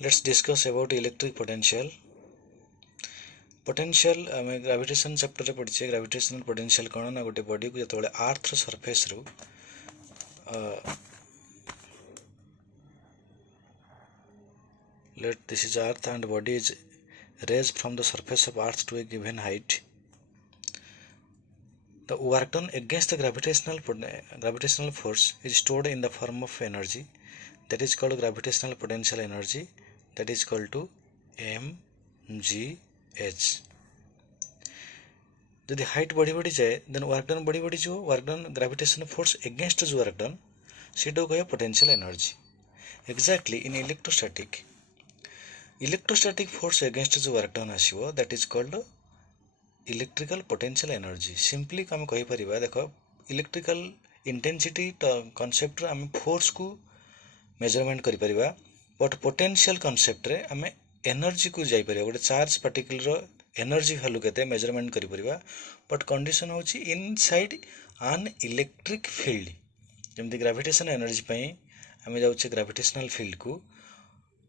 Let's discuss about electric potential. Potential ଆମେ gravitation chapter ରେ पढ़िछे gravitational potential कोन ना गोटे बॉडी को जतबेले अर्थ रो सरफेस रो let this is earth and body is raised from the surface of earth to a given height. The work done against the gravitational force is stored in the form of energy that is called gravitational potential energy, that is called to mgh. যদি height বড়ি বড়ি যায় then work done বড়ি বড়ি যাব work done gravitation force against जो work done सेटा कहे potential energy. Exactly in electrostatic force against जो वर्क डन आसीबो that is called electrical potential energy. Simply आम कहि परिबा देखो इलेक्ट्रिकल इंटेंसिटी कांसेप्ट रे आम फोर्स को मेजरमेंट करि परिबा बट पोटेंशियल कांसेप्ट रे आम एनर्जी को जाई परिबा गोटे चार्ज पार्टिकल रो एनर्जी वैल्यू केते मेजरमेंट करि परिबा बट कंडीशन होची इनसाइड एन इलेक्ट्रिक फील्ड. जेमति ग्रेविटेशन एनर्जी पई आम जाउचे ग्रेविटेशनल फील्ड को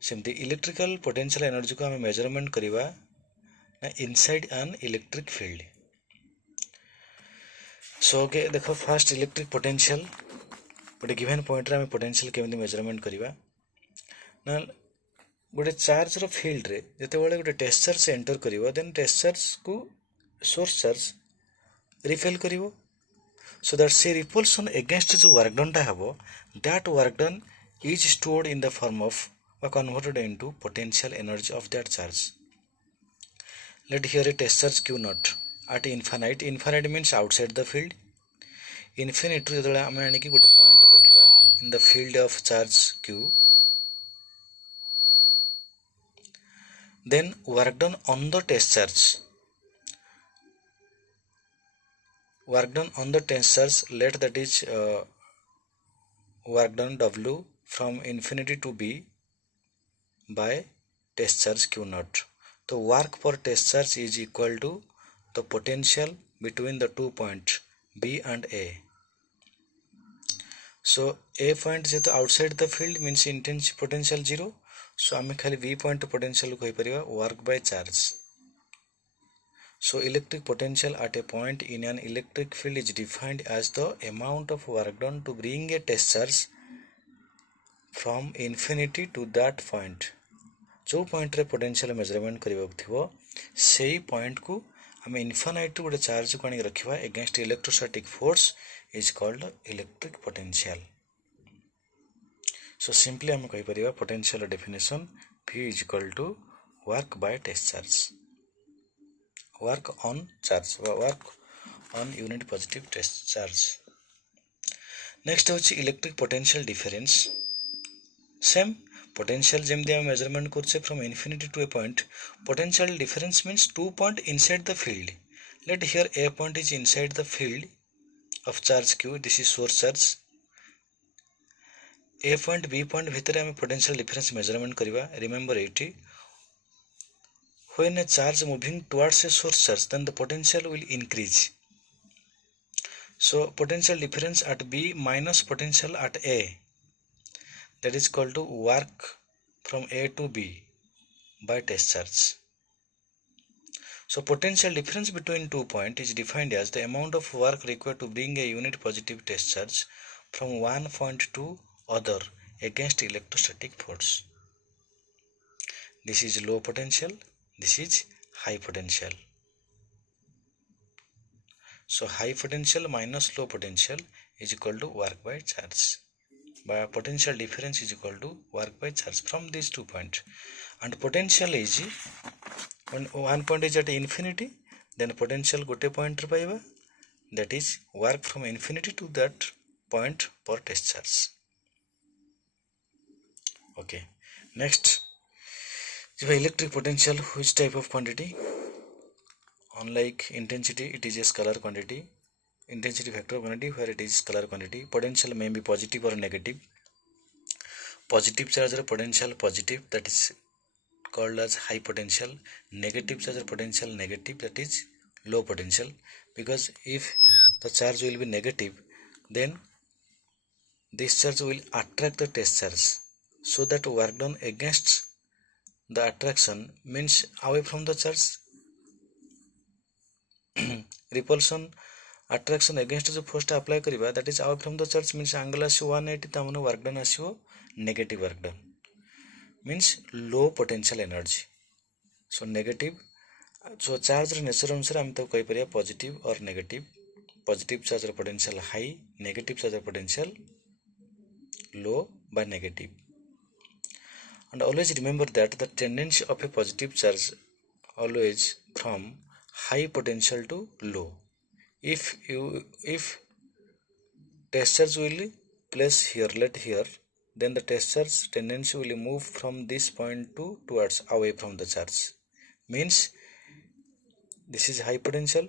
सेमति इलेक्ट्रिकल पोटेंशियल एनर्जी को आम मेजरमेंट करिबा inside an electric field. So okay देखो फर्स्ट इलेक्ट्रिक पोटेंशियल गोटे गिवन पॉइंट रे आम पोटेंशियल केमति मेजरमेंट करिबा ना गोटे चार्ज रो फील्ड रे जते बेले गोटे टेस्ट चार्ज एंटर करिवो देन टेस्ट चार्ज को सोर्स चार्ज रिपेल करिवो सो दैट से रिपल्सन अगेंस्ट जो वर्क डन ता हबो that work done is stored in the form of or converted into potential energy of that charge. Let here a test charge q naught at infinite. Infinite means outside the field. Infinite ru jadala ame ani ki gote point rakhiba in the field of charge q, then work done on the test charge. Work done on the test charge, let that is work done w from infinity to b by test charge q naught. The work per test charge is equal to the potential between the 2 points b and a. So a point is outside the field means intense potential 0. So आम खाली b point potential कहि परिबा work by charge. So electric potential at a point in an electric field is defined as the amount of work done to bring a test charge from infinity to that point. जो point रे potential measurement करबा थिबो सेही point को हम infinite गोटे charge को आनी रखिबा against electrostatic force is called electric potential. So simply हम कहि परिबा potential definition v is equal to work by test charge, work on charge work on unit positive test charge. Next होची electric potential difference. Same potential जेमति हम measurement करछे from infinity to a point. Potential difference means 2 point inside the field. Let here a point is inside the field of charge q. This is source charge. A point b point भितर हम potential difference measurement करिबा. Remember it, when a charge moving towards a source charge then the potential will increase. So potential difference at b minus potential at a, that is called to work from a to b by test charge. So potential difference between 2 points is defined as the amount of work required to bring a unit positive test charge from one point to other against electrostatic force. This is low potential, this is high potential. So high potential minus low potential is equal to work by charge. By potential difference is equal to work by charge from these 2 points. And potential is when one point is at infinity then potential gote point रे पाइबा, that is work from infinity to that point per test charge. Okay, next electric potential, which type of quantity? Unlike intensity, it is a scalar quantity. Intensity vector quantity where it is scalar quantity. Potential may be positive or negative. Positive charge or potential positive, that is called as high potential. Negative charge or potential negative, that is low potential. Because if the charge will be negative then this charge will attract the test charge so that work done against the attraction means away from the charge. repulsion attraction against जो force apply करिबा that is away from the charge means angle आसियो 180 तामने work done आसियो negative work done means low potential energy. So negative so charge ର nature अनुसार हम तो कहि परिया positive or negative. Positive charge ର potential high, negative charge ର potential low by negative. And always remember that the tendency of a positive charge always from high potential to low. If test charge will place here, let here, then the test charge tendency will move from this point to towards away from the charge. Means this is high potential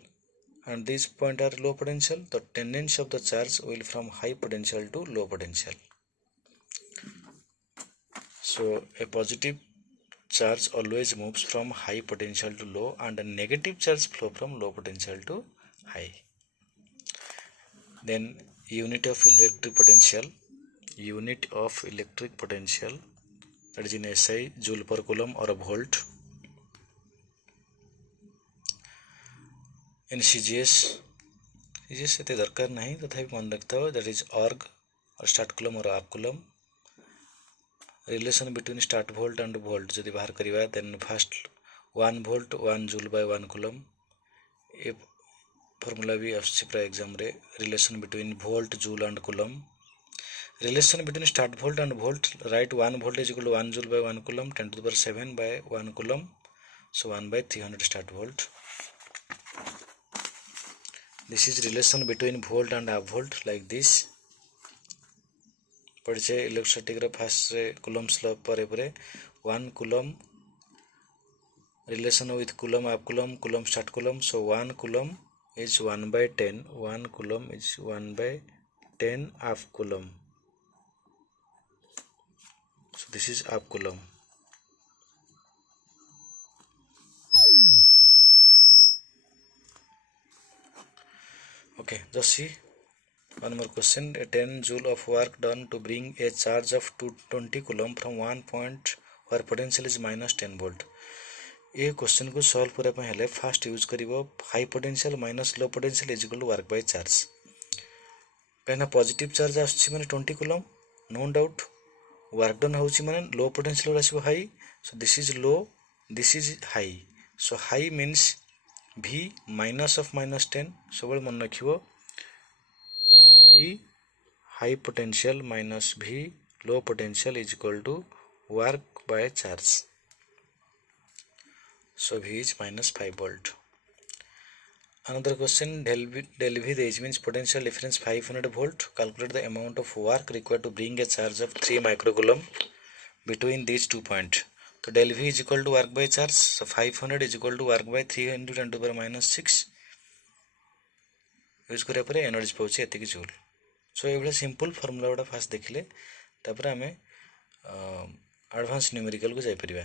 and this point are low potential. The tendency of the charge will from high potential to low potential. So a positive charge always moves from high potential to low and a negative charge flow from low potential to high. Then unit of electric potential that is in SI joule per coulomb or a volt. In CGS एते दरकार नहीं तथापि मन रखता हो that is org or start coulomb or half coulomb. Relation between start volt and volt जदि बाहर करिवा then first 1 volt 1 joule by 1 coulomb. A formula भी आछि प्राय एग्जाम रे relation between volt joule and coulomb. Relation between start volt and volt write 1 volt is equal to 1 joule by 1 coulomb 10 to the power 7 by 1 coulomb, so 1 by 300 start volt. This is relation between volt and half volt like this. पढ़े electrostatic row first ray Coulomb's law परे 1 coulomb relation with coulomb half coulomb coulomb start coulomb. So 1 coulomb is 1 by 10. 1 coulomb is 1 by 10 half coulomb. So this is half coulomb. Okay, just see one more question. A 10 joule of work done to bring a charge of 20 coulomb from one point where potential is minus 10 volt. ये question को solve करबा पय हेले first use करिवो high potential minus low potential is equal to work by charge. कहना positive charge आछि माने 20 coulomb no doubt work done होछि माने लो पोटेंशियल आसीबो high. So this is low this is high. So high means v minus of minus 10. सब मन रखिवो v high potential minus v low potential is equal to work by charge. So v is minus 5 volt. Another question, del v the means potential difference 500 volt. Calculate the amount of work required to bring a charge of 3 microcoulomb between these 2 points. So del v is equal to work by charge. So 500 is equal to work by 3 into 10 to the power minus 6. Use करिया परे energy पाउछि एतिक joule. सो एबले simple formula गुडा fast देखिले तापर हमें advance numerical को जाई परिबा.